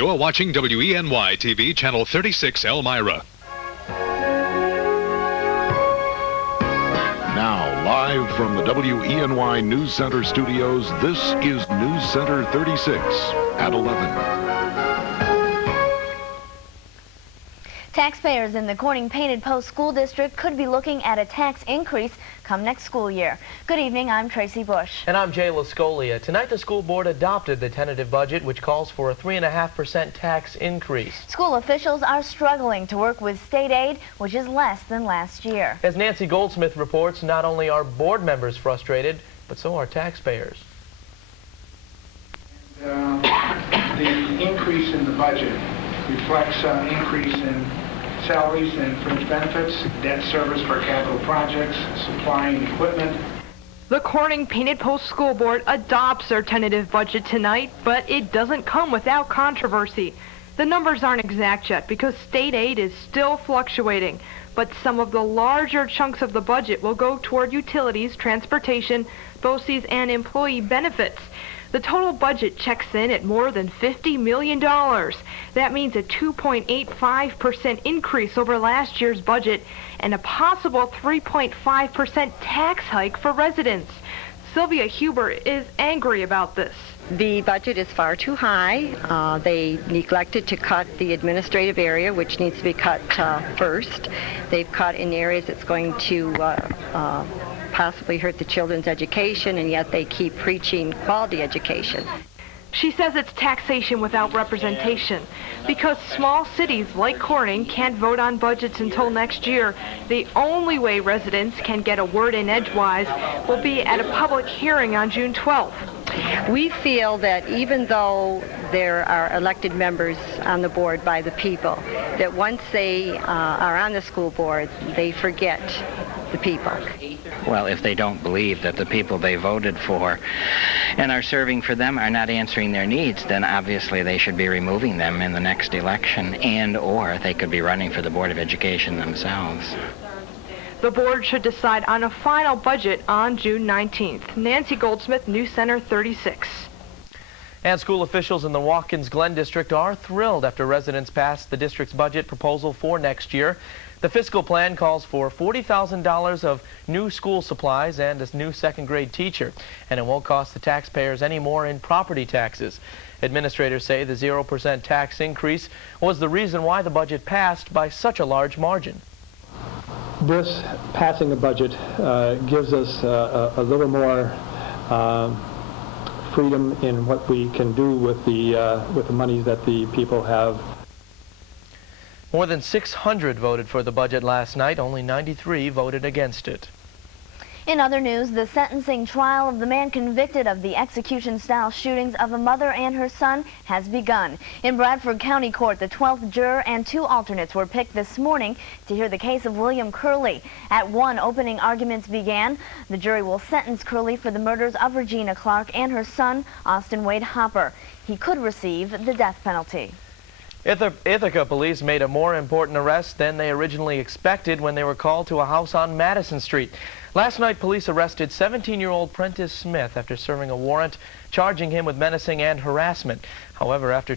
You're watching WENY TV, Channel 36, Elmira. Now, live from the WENY News Center studios, this is News Center 36 at 11. Taxpayers in the Corning Painted Post School District could be looking at a tax increase come next school year. Good evening, I'm Tracy Bush. And I'm Jay Lascolia. Tonight the school board adopted the tentative budget, which calls for a 3.5% tax increase. School officials are struggling to work with state aid, which is less than last year. As Nancy Goldsmith reports, not only are board members frustrated, but so are taxpayers. The increase in the budget reflects an increase in salaries and fringe benefits, debt service for capital projects, supplying equipment. The Corning Painted Post School Board adopts their tentative budget tonight, but it doesn't come without controversy. The numbers aren't exact yet because state aid is still fluctuating, but some of the larger chunks of the budget will go toward utilities, transportation, BOCES, and employee benefits. The total budget checks in at more than $50 million. That means a 2.85% increase over last year's budget and a possible 3.5% tax hike for residents. Sylvia Huber is angry about this. The budget is far too high. They neglected to cut the administrative area, which needs to be cut first. They've cut in areas that's going to possibly hurt the children's education, and yet they keep preaching quality education. She says it's taxation without representation. Because small cities like Corning can't vote on budgets until next year, the only way residents can get a word in edgewise will be at a public hearing on June 12th. We feel that even though there are elected members on the board by the people, that once they are on the school board, they forget the people. Well, if they don't believe that the people they voted for and are serving for them are not answering their needs, then obviously they should be removing them in the next election, and or they could be running for the Board of Education themselves. The board should decide on a final budget on June 19th. Nancy Goldsmith, News Center 36. And school officials in the Watkins Glen district are thrilled after residents passed the district's budget proposal for next year. The fiscal plan calls for $40,000 of new school supplies and a new second-grade teacher, and it won't cost the taxpayers any more in property taxes. Administrators say the 0% tax increase was the reason why the budget passed by such a large margin. This passing the budget gives us a little more freedom in what we can do with the money that the people have. More than 600 voted for the budget last night. Only 93 voted against it. In other news, the sentencing trial of the man convicted of the execution-style shootings of a mother and her son has begun. In Bradford County Court, the 12th juror and 2 alternates were picked this morning to hear the case of William Curley. At 1, opening arguments began. The jury will sentence Curley for the murders of Regina Clark and her son, Austin Wade Hopper. He could receive the death penalty. Ithaca police made a more important arrest than they originally expected when they were called to a house on Madison Street. Last night, police arrested 17-year-old Prentice Smith after serving a warrant charging him with menacing and harassment. However, after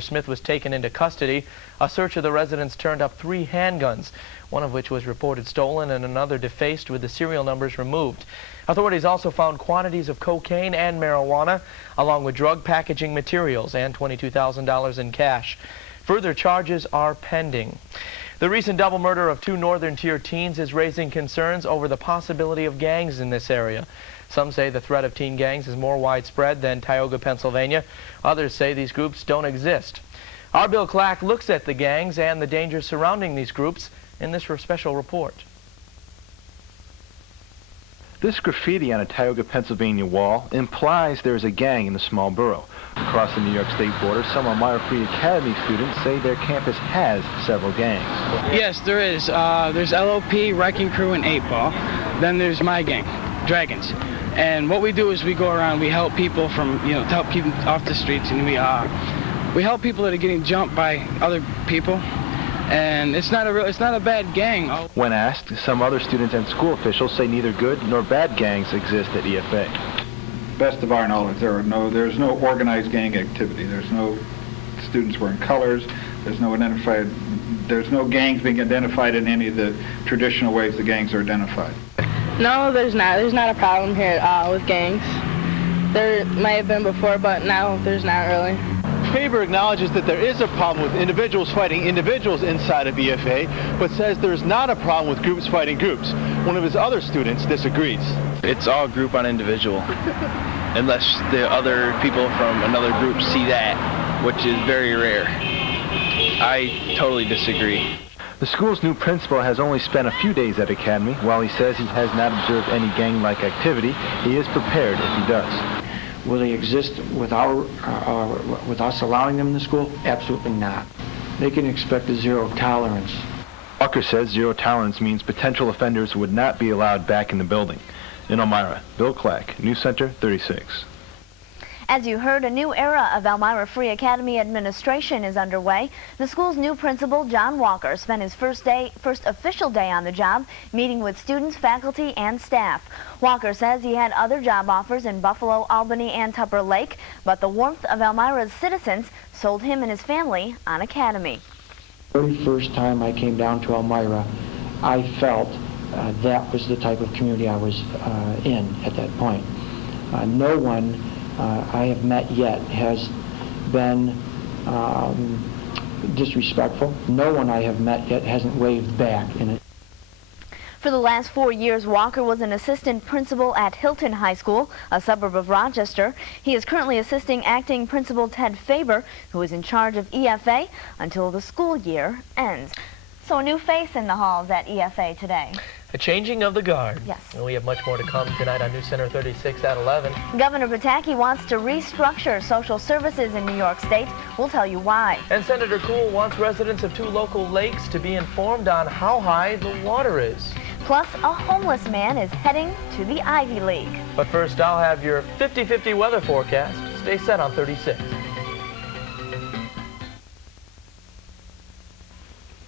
Smith was taken into custody, a search of the residence turned up 3 handguns, one of which was reported stolen and another defaced with the serial numbers removed. Authorities also found quantities of cocaine and marijuana, along with drug packaging materials and $22,000 in cash. Further charges are pending. The recent double murder of 2 Northern Tier teens is raising concerns over the possibility of gangs in this area. Some say the threat of teen gangs is more widespread than Tioga, Pennsylvania. Others say these groups don't exist. Our Bill Clack looks at the gangs and the dangers surrounding these groups in this special report. This graffiti on a Tioga, Pennsylvania wall implies there is a gang in the small borough. Across the New York State border, some Elmira Free Academy students say their campus has several gangs. Yes, there is. There's LOP, Wrecking Crew, and 8 Ball. Then there's my gang, Dragons. And what we do is we go around, we help people from, to help keep them off the streets, and we help people that are getting jumped by other people. And it's not a bad gang. When asked, some other students and school officials say neither good nor bad gangs exist at EFA. Best of our knowledge, there's no organized gang activity. There's no students wearing colors. There's no gangs being identified in any of the traditional ways the gangs are identified. No, there's not. There's not a problem here with gangs. There may have been before, but now there's not really. Faber acknowledges that there is a problem with individuals fighting individuals inside of EFA, but says there's not a problem with groups fighting groups. One of his other students disagrees. It's all group on individual, unless the other people from another group see that, which is very rare. I totally disagree. The school's new principal has only spent a few days at Academy. While he says he has not observed any gang-like activity, he is prepared if he does. Will they exist with us allowing them in the school? Absolutely not. They can expect a zero tolerance. Walker says zero tolerance means potential offenders would not be allowed back in the building. In Elmira, Bill Clack, News Center 36. As you heard, a new era of Elmira Free Academy administration is underway. The school's new principal, John Walker, spent his first official day on the job, meeting with students, faculty, and staff. Walker says he had other job offers in Buffalo, Albany, and Tupper Lake, but the warmth of Elmira's citizens sold him and his family on Academy. The very first time I came down to Elmira, I felt that was the type of community I was in at that point. No one I have met yet has been disrespectful. No one I have met yet hasn't waved back in it. For the last 4 years, Walker was an assistant principal at Hilton High School, a suburb of Rochester. He is currently assisting acting principal Ted Faber, who is in charge of EFA until the school year ends. So a new face in the halls at EFA today. A changing of the guard. Yes. And we have much more to come tonight on News Center 36 at 11. Governor Pataki wants to restructure social services in New York State. We'll tell you why. And Senator Cool wants residents of 2 local lakes to be informed on how high the water is. Plus, a homeless man is heading to the Ivy League. But first, I'll have your 50-50 weather forecast. Stay set on 36.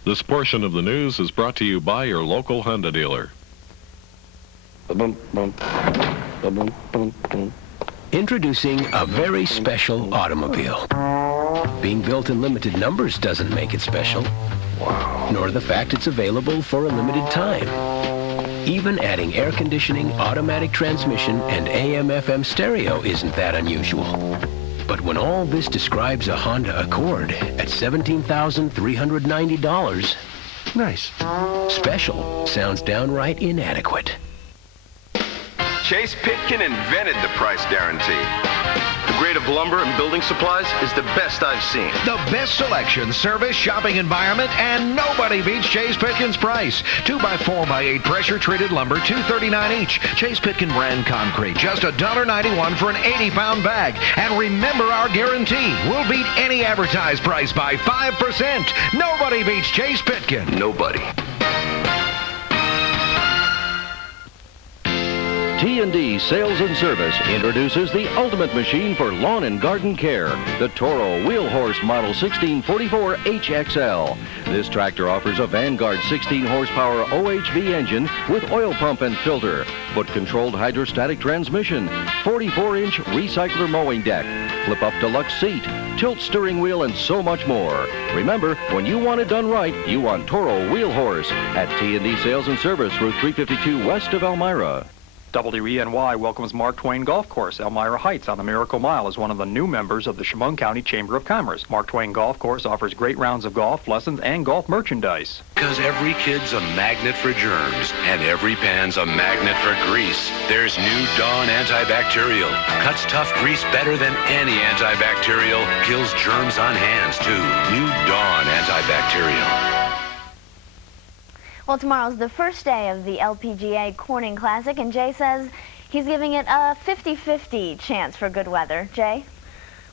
This portion of the news is brought to you by your local Honda dealer. Introducing a very special automobile. Being built in limited numbers doesn't make it special, nor the fact it's available for a limited time. Even adding air conditioning, automatic transmission, and AM/FM stereo isn't that unusual. But when all this describes a Honda Accord at $17,390, nice. Special sounds downright inadequate. Chase Pitkin invented the price guarantee. The grade of lumber and building supplies is the best I've seen. The best selection, service, shopping environment, and nobody beats Chase Pitkin's price. 2x4x8 pressure-treated lumber, $2.39 each. Chase Pitkin brand concrete, just $1.91 for an 80-pound bag. And remember our guarantee. We'll beat any advertised price by 5%. Nobody beats Chase Pitkin. Nobody. T&D Sales and Service introduces the ultimate machine for lawn and garden care, the Toro Wheel Horse Model 1644 HXL. This tractor offers a Vanguard 16-horsepower OHV engine with oil pump and filter, foot-controlled hydrostatic transmission, 44-inch recycler mowing deck, flip-up deluxe seat, tilt steering wheel, and so much more. Remember, when you want it done right, you want Toro Wheel Horse at T&D Sales and Service, Route 352 west of Elmira. WENY welcomes Mark Twain Golf Course. Elmira Heights on the Miracle Mile is one of the new members of the Chemung County Chamber of Commerce. Mark Twain Golf Course offers great rounds of golf lessons and golf merchandise. Because every kid's a magnet for germs, and every pan's a magnet for grease, there's new Dawn Antibacterial. Cuts tough grease better than any antibacterial. Kills germs on hands, too. New Dawn Antibacterial. Well, tomorrow's the first day of the LPGA Corning Classic, and Jay says he's giving it a 50-50 chance for good weather. Jay?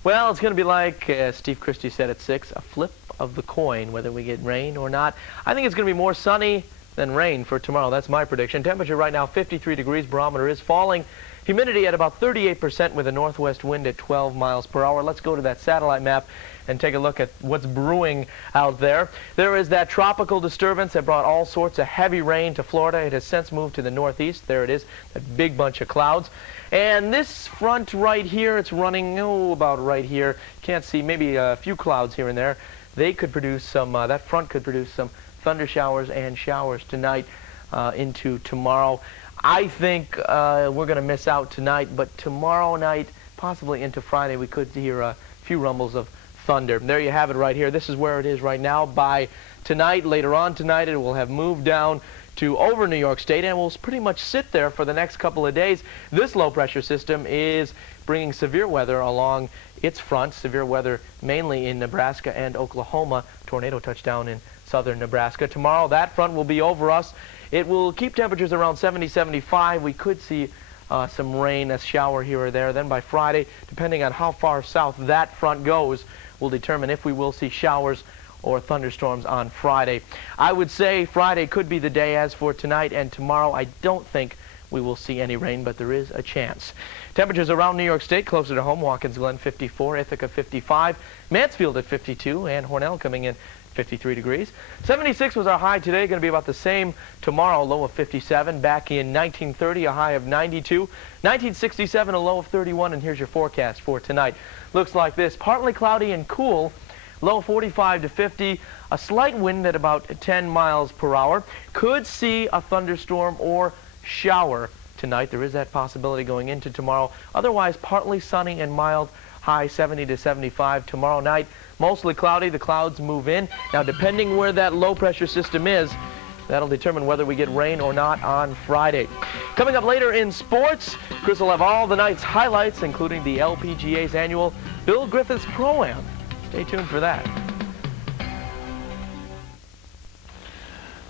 Well, it's going to be like Steve Christie said at 6, a flip of the coin, whether we get rain or not. I think it's going to be more sunny than rain for tomorrow. That's my prediction. Temperature right now, 53 degrees. Barometer is falling. Humidity at about 38% with a northwest wind at 12 miles per hour. Let's go to that satellite map and take a look at what's brewing out there. There is that tropical disturbance that brought all sorts of heavy rain to Florida. It has since moved to the northeast. There it is, that big bunch of clouds. And this front right here, it's running about right here. Can't see, maybe a few clouds here and there. They could produce some, that front could produce some thunder showers and showers tonight into tomorrow. I think we're going to miss out tonight, but tomorrow night, possibly into Friday, we could hear a few rumbles of thunder. There you have it right here. This is where it is right now. By tonight, later on tonight, it will have moved down to over New York State and will pretty much sit there for the next couple of days. This low pressure system is bringing severe weather along its front. Severe weather mainly in Nebraska and Oklahoma. Tornado touchdown in southern Nebraska. Tomorrow, that front will be over us. It will keep temperatures around 70, 75. We could see some rain, a shower here or there. Then by Friday, depending on how far south that front goes, will determine if we will see showers or thunderstorms on Friday. I would say Friday could be the day. As for tonight and tomorrow, I don't think we will see any rain, but there is a chance. Temperatures around New York State, closer to home, Watkins Glen 54, Ithaca 55, Mansfield at 52, and Hornell coming in 53 degrees. 76 was our high today, going to be about the same tomorrow, low of 57. Back in 1930, a high of 92. 1967, a low of 31, and here's your forecast for tonight. Looks like this, partly cloudy and cool, low 45 to 50, a slight wind at about 10 miles per hour. Could see a thunderstorm or shower tonight. There is that possibility going into tomorrow. Otherwise, partly sunny and mild, high 70 to 75 tomorrow night. Mostly cloudy, the clouds move in. Now, depending where that low pressure system is, that'll determine whether we get rain or not on Friday. Coming up later in sports, Chris will have all the night's highlights, including the LPGA's annual Bill Griffiths Pro-Am. Stay tuned for that.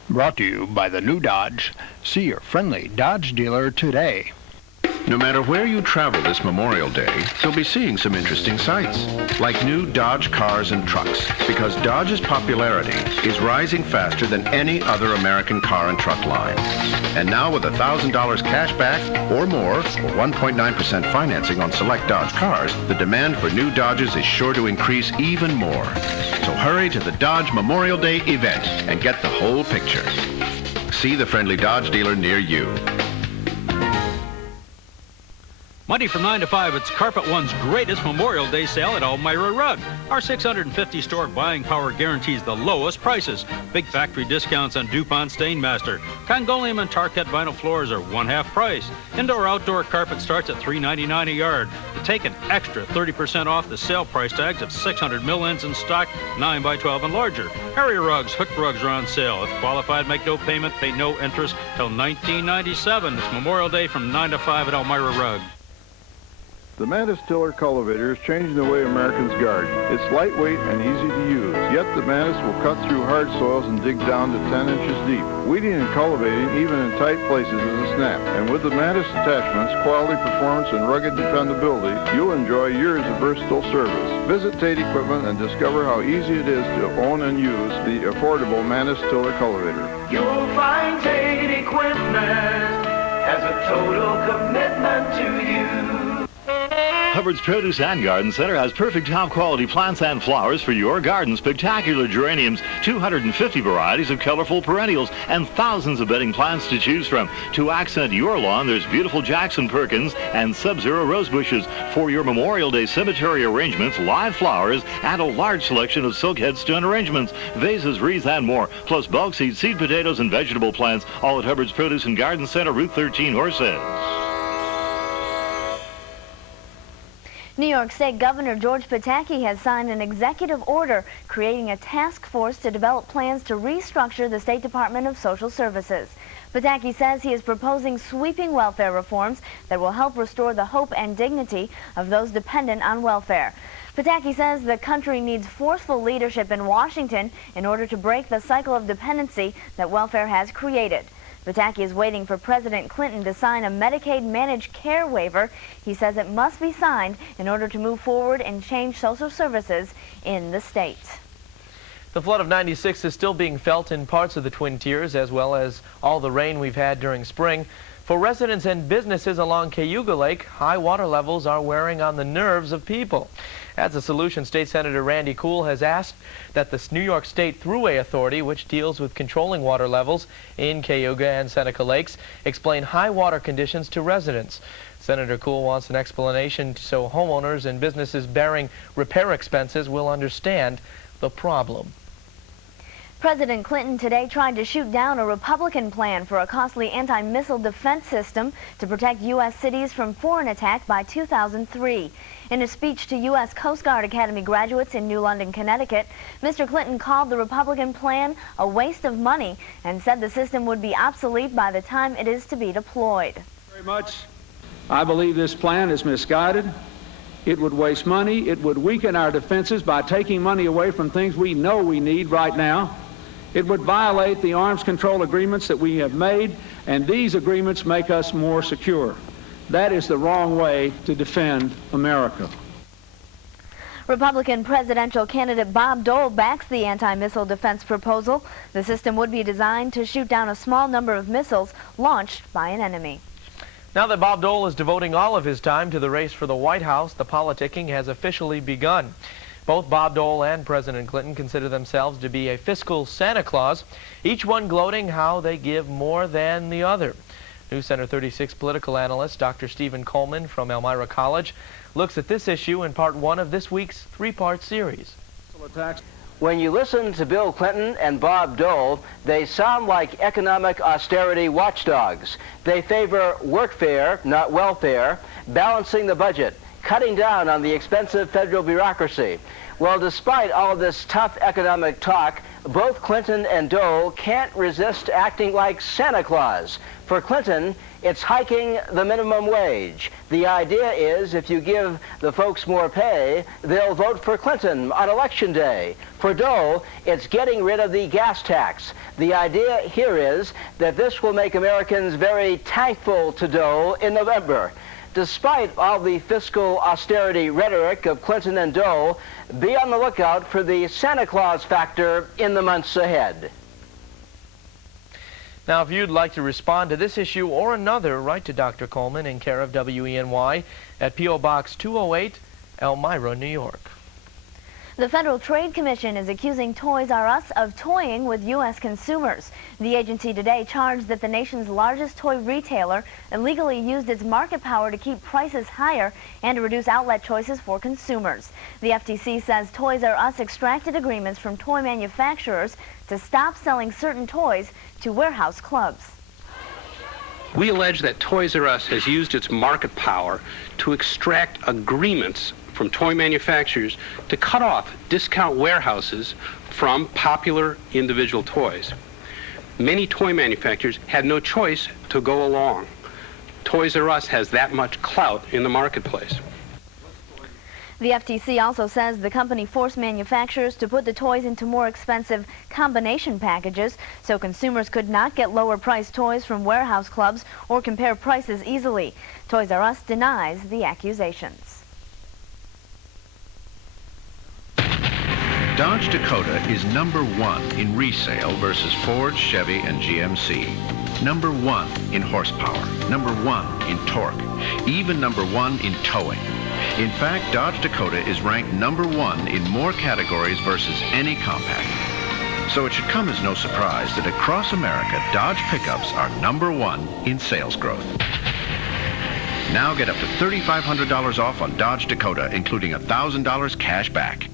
Brought to you by the new Dodge. See your friendly Dodge dealer today. No matter where you travel this Memorial Day, you'll be seeing some interesting sights, like new Dodge cars and trucks, because Dodge's popularity is rising faster than any other American car and truck line. And now with $1,000 cash back or more, or 1.9% financing on select Dodge cars, the demand for new Dodges is sure to increase even more. So hurry to the Dodge Memorial Day event and get the whole picture. See the friendly Dodge dealer near you. Monday from 9 to 5, it's Carpet One's greatest Memorial Day sale at Elmira Rug. Our 650-store buying power guarantees the lowest prices. Big factory discounts on DuPont Stainmaster. Congolium and Tarkett vinyl floors are one-half price. Indoor-outdoor carpet starts at $3.99 a yard. To take an extra 30% off the sale price tags of 600 millends in stock, 9 by 12 and larger. Area rugs, hook rugs are on sale. If qualified, make no payment, pay no interest till 1997. It's Memorial Day from 9 to 5 at Elmira Rug. The Mantis Tiller cultivator is changing the way Americans garden. It's lightweight and easy to use, yet the Mantis will cut through hard soils and dig down to 10 inches deep. Weeding and cultivating, even in tight places, is a snap. And with the Mantis attachments, quality, performance, and rugged dependability, you'll enjoy years of versatile service. Visit Tate Equipment and discover how easy it is to own and use the affordable Mantis Tiller cultivator. You'll find Tate Equipment has a total commitment to you. Hubbard's Produce and Garden Center has perfect top-quality plants and flowers for your garden. Spectacular geraniums, 250 varieties of colorful perennials, and thousands of bedding plants to choose from. To accent your lawn, there's beautiful Jackson Perkins and Sub-Zero rose bushes. For your Memorial Day cemetery arrangements, live flowers, and a large selection of silk headstone arrangements, vases, wreaths, and more, plus bulk seed potatoes, and vegetable plants, all at Hubbard's Produce and Garden Center, Route 13, Horseheads. New York State Governor George Pataki has signed an executive order creating a task force to develop plans to restructure the State Department of Social Services. Pataki says he is proposing sweeping welfare reforms that will help restore the hope and dignity of those dependent on welfare. Pataki says the country needs forceful leadership in Washington in order to break the cycle of dependency that welfare has created. Pataki is waiting for President Clinton to sign a Medicaid managed care waiver. He says it must be signed in order to move forward and change social services in the state. The flood of 96 is still being felt in parts of the Twin Tiers, as well as all the rain we've had during spring. For residents and businesses along Cayuga Lake, high water levels are wearing on the nerves of people. As a solution, State Senator Randy Kuhl has asked that the New York State Thruway Authority, which deals with controlling water levels in Cayuga and Seneca Lakes, explain high water conditions to residents. Senator Kuhl wants an explanation so homeowners and businesses bearing repair expenses will understand the problem. President Clinton today tried to shoot down a Republican plan for a costly anti-missile defense system to protect U.S. cities from foreign attack by 2003. In a speech to U.S. Coast Guard Academy graduates in New London, Connecticut, Mr. Clinton called the Republican plan a waste of money and said the system would be obsolete by the time it is to be deployed. Very much. I believe this plan is misguided. It would waste money. It would weaken our defenses by taking money away from things we know we need right now. It would violate the arms control agreements that we have made, and these agreements make us more secure. That is the wrong way to defend America. Republican presidential candidate Bob Dole backs the anti-missile defense proposal. The system would be designed to shoot down a small number of missiles launched by an enemy. Now that Bob Dole is devoting all of his time to the race for the White House, the politicking has officially begun. Both Bob Dole and President Clinton consider themselves to be a fiscal Santa Claus, each one gloating how they give more than the other. News Center 36 political analyst Dr. Stephen Coleman from Elmira College looks at this issue in part one of this week's three-part series. When you listen to Bill Clinton and Bob Dole, they sound like economic austerity watchdogs. They favor workfare, not welfare, balancing the budget, cutting down on the expensive federal bureaucracy. Well, despite all of this tough economic talk, both Clinton and Dole can't resist acting like Santa Claus. For Clinton, it's hiking the minimum wage. The idea is if you give the folks more pay, they'll vote for Clinton on Election Day. For Dole, it's getting rid of the gas tax. The idea here is that this will make Americans very thankful to Dole in November. Despite all the fiscal austerity rhetoric of Clinton and Dole, be on the lookout for the Santa Claus factor in the months ahead. Now, if you'd like to respond to this issue or another, write to Dr. Coleman in care of WENY at P.O. Box 208, Elmira, New York. The Federal Trade Commission is accusing Toys R Us of toying with U.S. consumers. The agency today charged that the nation's largest toy retailer illegally used its market power to keep prices higher and to reduce outlet choices for consumers. The FTC says Toys R Us extracted agreements from toy manufacturers to stop selling certain toys to warehouse clubs. We allege that Toys R Us has used its market power to extract agreements from toy manufacturers to cut off discount warehouses from popular individual toys. Many toy manufacturers had no choice to go along. Toys R Us has that much clout in the marketplace. The FTC also says the company forced manufacturers to put the toys into more expensive combination packages so consumers could not get lower-priced toys from warehouse clubs or compare prices easily. Toys R Us denies the accusations. Dodge Dakota is #1 in resale versus Ford, Chevy, and GMC. #1 in horsepower, #1 in torque, even #1 in towing. In fact, Dodge Dakota is ranked #1 in more categories versus any compact. So it should come as no surprise that across America, Dodge pickups are #1 in sales growth. Now get up to $3,500 off on Dodge Dakota, including $1,000 cash back.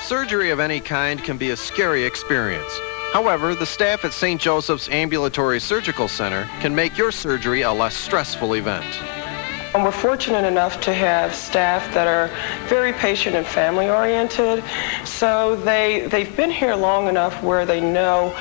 Surgery of any kind can be a scary experience. However, the staff at St. Joseph's Ambulatory Surgical Center can make your surgery a less stressful event. And we're fortunate enough to have staff that are very patient and family oriented, so they've been here long enough where they know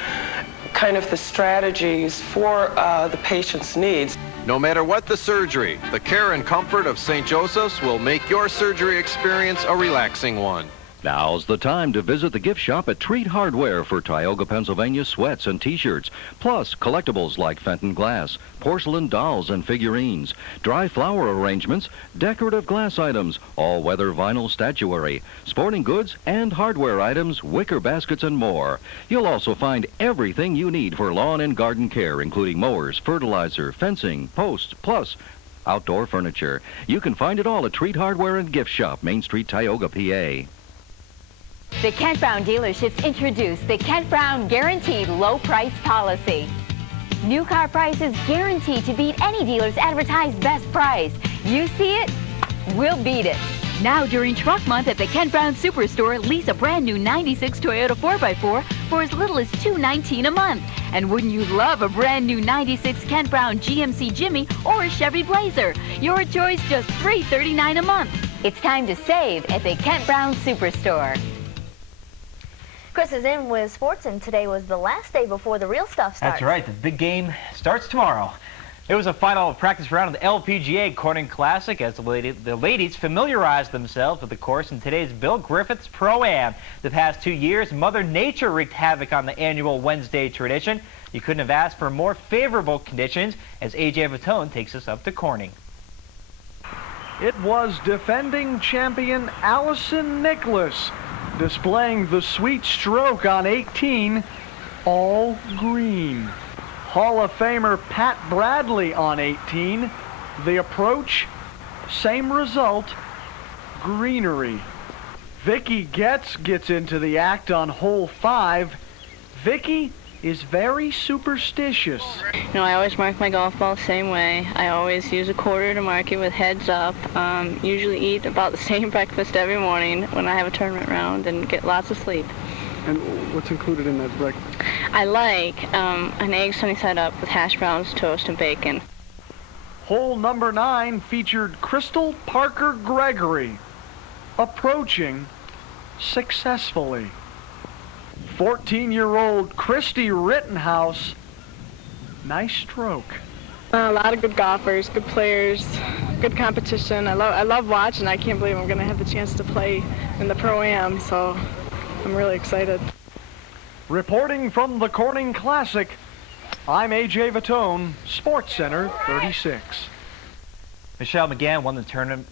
kind of the strategies for the patient's needs. No matter what the surgery, the care and comfort of St. Joseph's will make your surgery experience a relaxing one. Now's the time to visit the gift shop at Treat Hardware for Tioga, Pennsylvania sweats and t-shirts, plus collectibles like Fenton glass, porcelain dolls and figurines, dry flower arrangements, decorative glass items, all-weather vinyl statuary, sporting goods and hardware items, wicker baskets and more. You'll also find everything you need for lawn and garden care, including mowers, fertilizer, fencing, posts, plus outdoor furniture. You can find it all at Treat Hardware and Gift Shop, Main Street, Tioga, PA. The Kent Brown dealerships introduce the Kent Brown Guaranteed Low Price Policy. New car prices guaranteed to beat any dealer's advertised best price. You see it, we'll beat it. Now during Truck Month at the Kent Brown Superstore, lease a brand new 96 Toyota 4x4 for as little as $219 a month. And wouldn't you love a brand new 96 Kent Brown GMC Jimmy or a Chevy Blazer? Your choice, just $339 a month. It's time to save at the Kent Brown Superstore. Chris is in with sports, and today was the last day before the real stuff starts. That's right. The big game starts tomorrow. It was a final practice round of the LPGA Corning Classic as the ladies familiarized themselves with the course in today's Bill Griffiths Pro-Am. The past 2 years, Mother Nature wreaked havoc on the annual Wednesday tradition. You couldn't have asked for more favorable conditions as A.J. Vitone takes us up to Corning. It was defending champion Allison Nicholas displaying the sweet stroke on 18, all green. Hall of Famer Pat Bradley on 18. The approach, same result, greenery. Vicky Getz gets into the act on hole 5. Vicky is very superstitious. You know, I always mark my golf ball the same way. I always use a quarter to mark it with heads up. Usually eat about the same breakfast every morning when I have a tournament round and get lots of sleep. And what's included in that breakfast? I like an egg sunny side up with hash browns, toast, and bacon. Hole number 9 featured Crystal Parker Gregory approaching successfully. 14-year-old Christy Rittenhouse, nice stroke. A lot of good golfers, good players, good competition. I love watching. I can't believe I'm going to have the chance to play in the Pro-Am, so I'm really excited. Reporting from the Corning Classic, I'm A.J. Vitone, Sports Center 36. Michelle McGann won the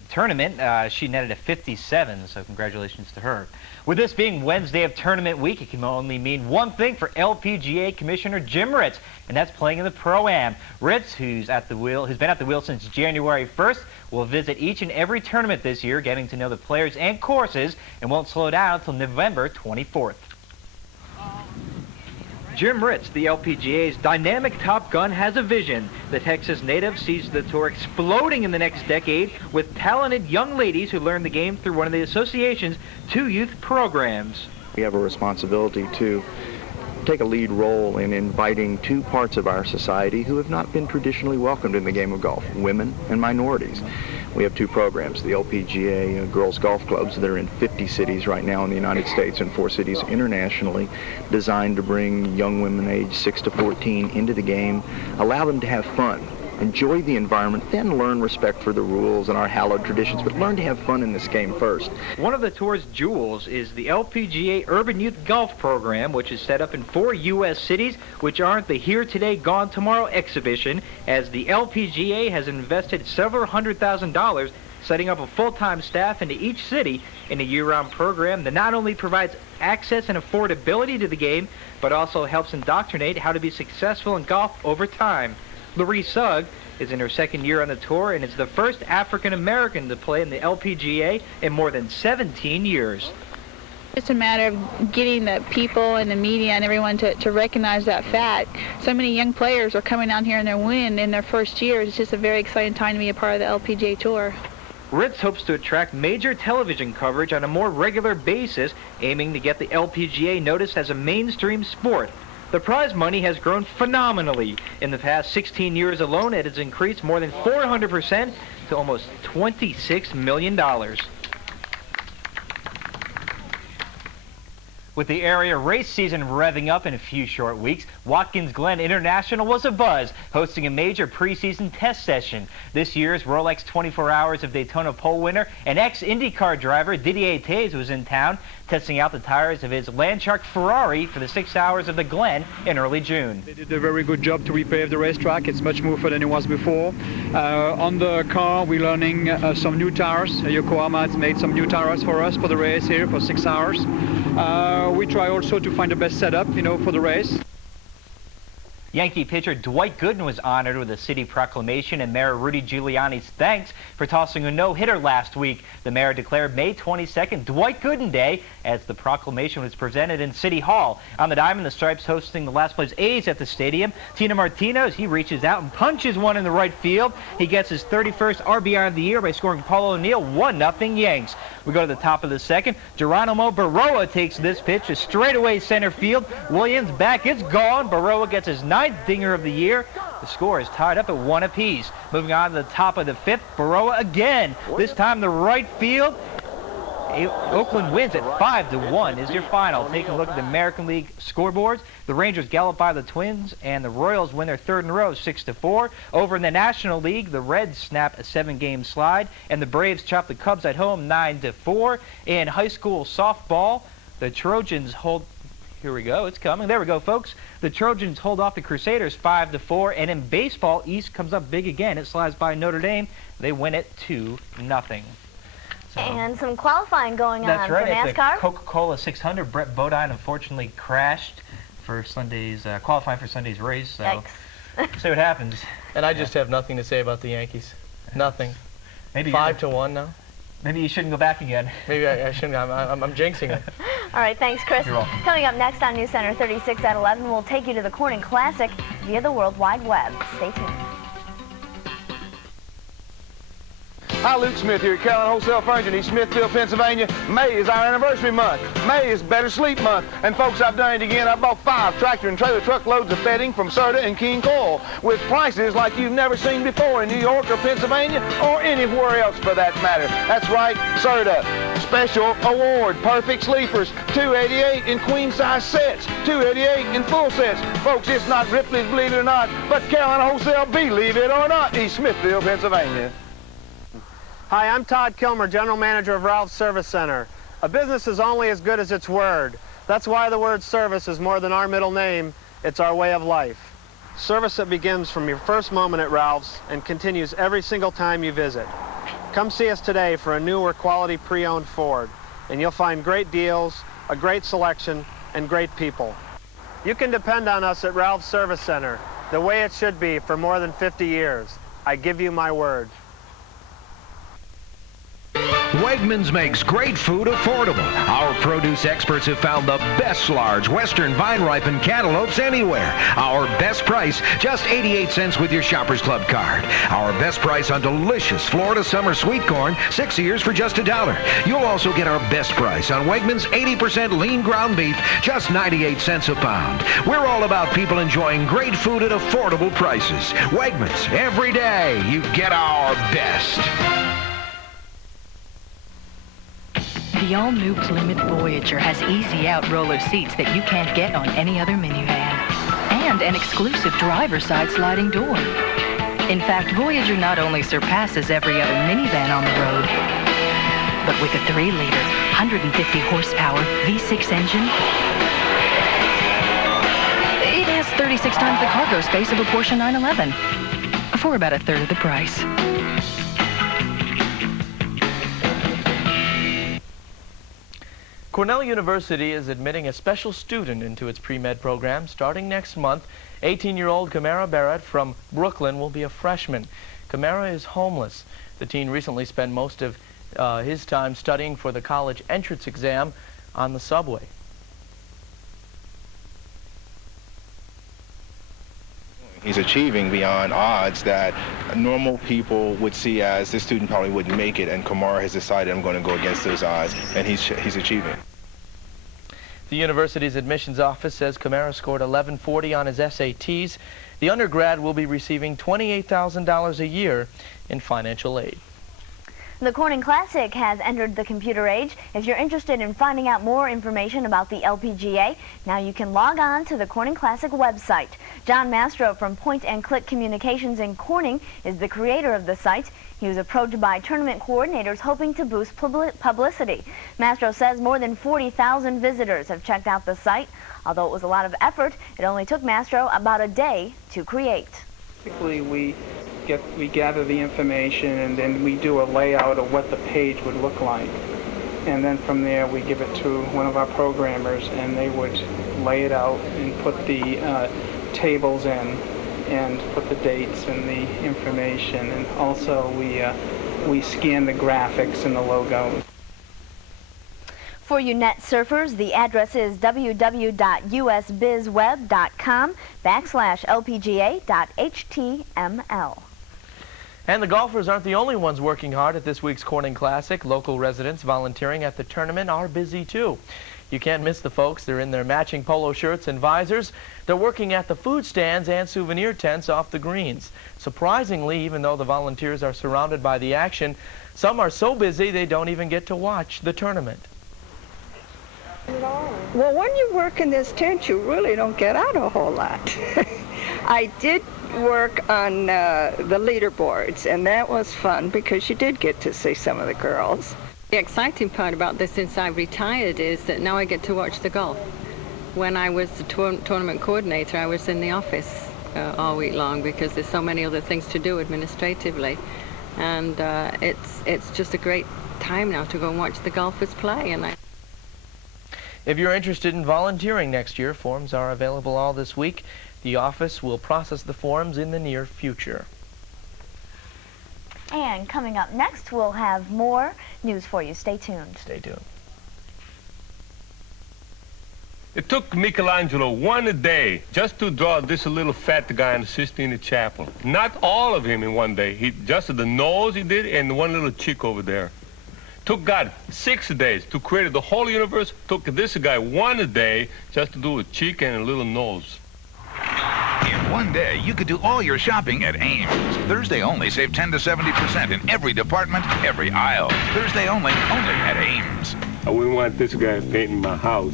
tournament. She netted a 57, so congratulations to her. With this being Wednesday of tournament week, it can only mean one thing for LPGA Commissioner Jim Ritz, and that's playing in the Pro-Am. Ritz, who's been at the wheel since January 1st, will visit each and every tournament this year, getting to know the players and courses, and won't slow down until November 24th. Jim Ritz, the LPGA's dynamic top gun, has a vision. The Texas native sees the tour exploding in the next decade with talented young ladies who learn the game through one of the association's 2 youth programs. We have a responsibility to take a lead role in inviting 2 parts of our society who have not been traditionally welcomed in the game of golf, women and minorities. We have 2 programs, the LPGA Girls Golf Clubs that are in 50 cities right now in the United States and 4 cities internationally, designed to bring young women aged 6 to 14 into the game, allow them to have fun, enjoy the environment, then learn respect for the rules and our hallowed traditions, but learn to have fun in this game first. One of the tour's jewels is the LPGA Urban Youth Golf Program, which is set up in 4 U.S. cities, which aren't the Here Today, Gone Tomorrow exhibition, as the LPGA has invested several $100,000 setting up a full-time staff into each city in a year-round program that not only provides access and affordability to the game, but also helps indoctrinate how to be successful in golf over time. Laree Sugg is in her 2nd year on the tour and is the first African-American to play in the LPGA in more than 17 years. It's a matter of getting the people and the media and everyone to recognize that fact. So many young players are coming down here and they're winning in their first year. It's just a very exciting time to be a part of the LPGA Tour. Ritz hopes to attract major television coverage on a more regular basis, aiming to get the LPGA noticed as a mainstream sport. The prize money has grown phenomenally. In the past 16 years alone, it has increased more than 400% to almost $26 million. With the area race season revving up in a few short weeks, Watkins Glen International was abuzz, hosting a major preseason test session. This year's Rolex 24 Hours of Daytona pole winner and ex-IndyCar driver Didier Taze was in town, testing out the tires of his Landshark Ferrari for the 6 Hours of the Glen in early June. They did a very good job to repave the racetrack. It's much smoother than it was before. On the car, we're learning some new tires. Yokohama has made some new tires for us for the race here for 6 hours. We try also to find the best setup, for the race. Yankee pitcher Dwight Gooden was honored with a city proclamation and Mayor Rudy Giuliani's thanks for tossing a no-hitter last week. The mayor declared May 22nd Dwight Gooden Day as the proclamation was presented in City Hall. On the diamond, the Stripes hosting the last place A's at the stadium. Tino Martino, he reaches out and punches one in the right field. He gets his 31st RBI of the year by scoring Paul O'Neill 1-0 Yanks. We go to the top of the second. Geronimo Baroa takes this pitch to straightaway center field. Williams back, it's gone. Baroa gets his 9th dinger of the year. The score is tied up at 1 apiece. Moving on to the top of the 5th, Baroa again. This time the right field. Oakland wins at 5-1 is your final. Taking a look at the American League scoreboards, the Rangers gallop by the Twins, and the Royals win their 3rd in a row, 6-4. Over in the National League, the Reds snap a 7-game slide, and the Braves chop the Cubs at home 9-4. In high school softball, the Trojans hold... Here we go. It's coming. There we go, folks. The Trojans hold off the Crusaders 5-4. And in baseball, East comes up big again. It slides by Notre Dame. They win it 2-0. And some qualifying going on for NASCAR. That's right. The Coca-Cola 600. Brett Bodine unfortunately crashed for Sunday's qualifying for Sunday's race. So Yikes. See what happens. And I just have nothing to say about the Yankees. Nothing. Maybe 5-1 now. Maybe you shouldn't go back again. Maybe I shouldn't. I'm jinxing it. All right, thanks, Chris. You're welcome. Coming up next on News Center 36 at 11, we'll take you to the Corning Classic via the World Wide Web. Stay tuned. Hi, Luke Smith here at Carolina Wholesale Furniture in East Smithfield, Pennsylvania. May is our anniversary month. May is Better Sleep Month. And folks, I've done it again. I bought 5 tractor and trailer truckloads of bedding from Serta and King Coil with prices like you've never seen before in New York or Pennsylvania or anywhere else for that matter. That's right, Serta. Special award, perfect sleepers, $288 in queen size sets, $288 in full sets. Folks, it's not Ripley's, believe it or not, but Carolina Wholesale, believe it or not, East Smithfield, Pennsylvania. Hi, I'm Todd Kilmer, General Manager of Ralph's Service Center. A business is only as good as its word. That's why the word service is more than our middle name. It's our way of life. Service that begins from your first moment at Ralph's and continues every single time you visit. Come see us today for a new or quality pre-owned Ford, and you'll find great deals, a great selection, and great people. You can depend on us at Ralph's Service Center, the way it should be for more than 50 years. I give you my word. Wegmans makes great food affordable. Our produce experts have found the best large Western vine-ripened cantaloupes anywhere. Our best price, just 88 cents with your Shoppers Club card. Our best price on delicious Florida summer sweet corn, 6 ears for just $1. You'll also get our best price on Wegmans 80% lean ground beef, just 98 cents a pound. We're all about people enjoying great food at affordable prices. Wegmans, every day you get our best. The all-new Plymouth Voyager has easy-out roller seats that you can't get on any other minivan. And an exclusive driver's-side sliding door. In fact, Voyager not only surpasses every other minivan on the road, but with a 3-liter, 150-horsepower V6 engine, it has 36 times the cargo space of a Porsche 911 for about a third of the price. Cornell University is admitting a special student into its pre-med program starting next month. 18-year-old Kamara Barrett from Brooklyn will be a freshman. Kamara is homeless. The teen recently spent most of his time studying for the college entrance exam on the subway. He's achieving beyond odds that normal people would see as this student probably wouldn't make it, and Kamara has decided I'm going to go against those odds, and he's achieving. The university's admissions office says Kamara scored 1140 on his SATs. The undergrad will be receiving $28,000 a year in financial aid. The Corning Classic has entered the computer age. If you're interested in finding out more information about the LPGA, now you can log on to the Corning Classic website. John Mastro from Point and Click Communications in Corning is the creator of the site. He was approached by tournament coordinators hoping to boost publicity. Mastro says more than 40,000 visitors have checked out the site. Although it was a lot of effort, it only took Mastro about a day to create. Basically, we gather the information and then we do a layout of what the page would look like. And then from there we give it to one of our programmers and they would lay it out and put the tables in and put the dates and the information. And also we scan the graphics and the logos. For you net surfers, the address is www.usbizweb.com/lpga.html. And the golfers aren't the only ones working hard at this week's Corning Classic. Local residents volunteering at the tournament are busy too. You can't miss the folks. They're in their matching polo shirts and visors. They're working at the food stands and souvenir tents off the greens. Surprisingly, even though the volunteers are surrounded by the action, some are so busy they don't even get to watch the tournament. Well, when you work in this tent, you really don't get out a whole lot. I did work on the leaderboards, and that was fun because you did get to see some of the girls. The exciting part about this since I've retired is that now I get to watch the golf. When I was the tournament coordinator, I was in the office all week long because there's so many other things to do administratively. And it's just a great time now to go and watch the golfers play. And If you're interested in volunteering next year, forms are available all this week. The office will process the forms in the near future. And coming up next, we'll have more news for you. Stay tuned. Stay tuned. It took Michelangelo one day just to draw this little fat guy in the Sistine Chapel. Not all of him in one day. He just the nose he did and one little cheek over there. Took God 6 days to create the whole universe. Took this guy 1 day just to do a cheek and a little nose. In one day, you could do all your shopping at Ames. Thursday only, save 10 to 70% in every department, every aisle. Thursday only at Ames. I wouldn't want this guy painting my house.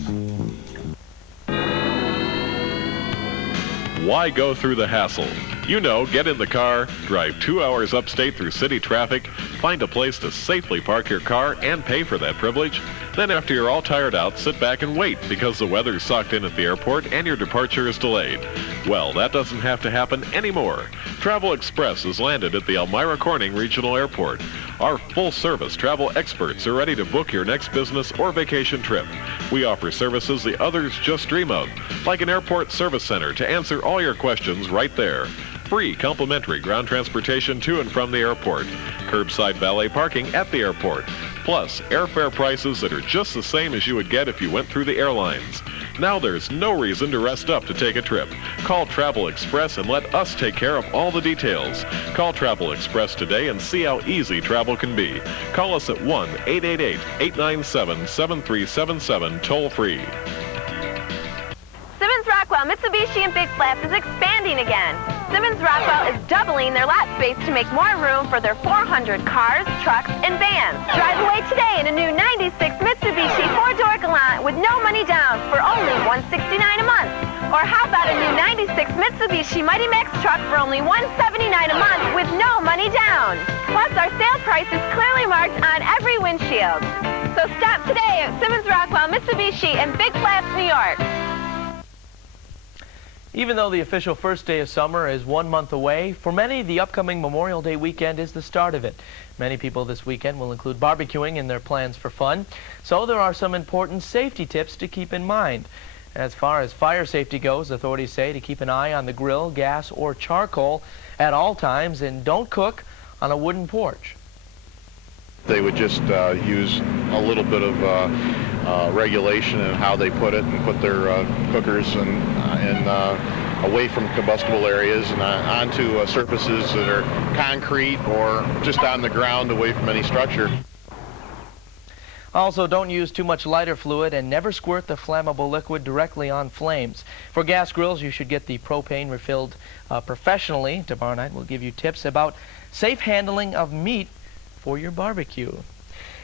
Why go through the hassle? You know, get in the car, drive 2 hours upstate through city traffic, find a place to safely park your car and pay for that privilege. Then after you're all tired out, sit back and wait because the weather's socked in at the airport and your departure is delayed. Well, that doesn't have to happen anymore. Travel Express has landed at the Elmira Corning Regional Airport. Our full-service travel experts are ready to book your next business or vacation trip. We offer services the others just dream of, like an airport service center to answer all your questions right there. Free complimentary ground transportation to and from the airport. Curbside valet parking at the airport. Plus, airfare prices that are just the same as you would get if you went through the airlines. Now there's no reason to rest up to take a trip. Call Travel Express and let us take care of all the details. Call Travel Express today and see how easy travel can be. Call us at 1-888-897-7377 toll-free. Simmons Rockwell Mitsubishi and Big Flats is expanding again. Simmons Rockwell is doubling their lot space to make more room for their 400 cars, trucks, and vans. Drive away today in a new 96 Mitsubishi 4-door Galant with no money down for only $169 a month. Or how about a new 96 Mitsubishi Mighty Max truck for only $179 a month with no money down. Plus, our sale price is clearly marked on every windshield. So stop today at Simmons Rockwell Mitsubishi in Big Flats, New York. Even though the official first day of summer is 1 month away, for many, the upcoming Memorial Day weekend is the start of it. Many people this weekend will include barbecuing in their plans for fun, so there are some important safety tips to keep in mind. As far as fire safety goes, authorities say to keep an eye on the grill, gas, or charcoal at all times, and don't cook on a wooden porch. They would just use a little bit of regulation in how they put it and put their cookers and away from combustible areas and onto surfaces that are concrete or just on the ground away from any structure. Also, don't use too much lighter fluid and never squirt the flammable liquid directly on flames. For gas grills, you should get the propane refilled professionally. Tomorrow night we'll give you tips about safe handling of meat for your barbecue.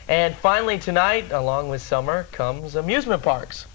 And finally tonight, along with summer, comes amusement parks.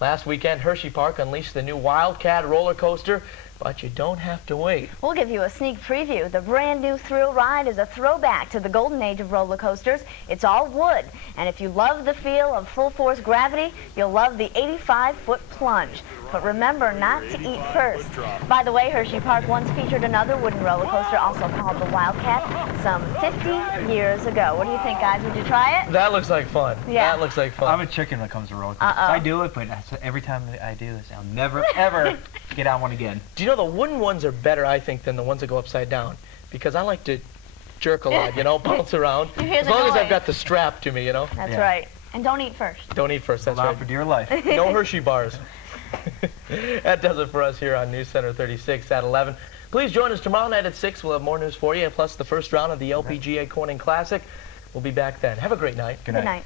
Last weekend, Hershey Park unleashed the new Wildcat roller coaster, but you don't have to wait. We'll give you a sneak preview. The brand new thrill ride is a throwback to the golden age of roller coasters. It's all wood, and if you love the feel of full force gravity, you'll love the 85-foot plunge. But remember not to eat first. By the way, Hershey Park once featured another wooden roller coaster, also called the Wildcat, some 50 years ago. What do you think, guys? Would you try it? That looks like fun. Yeah. That looks like fun. I'm a chicken when it comes to roller coasters. I do it, but every time I do this, I'll never, ever get on one again. Do you know the wooden ones are better, I think, than the ones that go upside down? Because I like to jerk a lot, you know, bounce around. As long as I've got the strap to me, you know? That's right. And don't eat first. Don't eat first, that's Hold on right. for dear life. No Hershey bars. That does it for us here on News Center 36 at 11. Please join us tomorrow night at 6. We'll have more news for you, plus the first round of the LPGA Corning Classic. We'll be back then. Have a great night. Good night.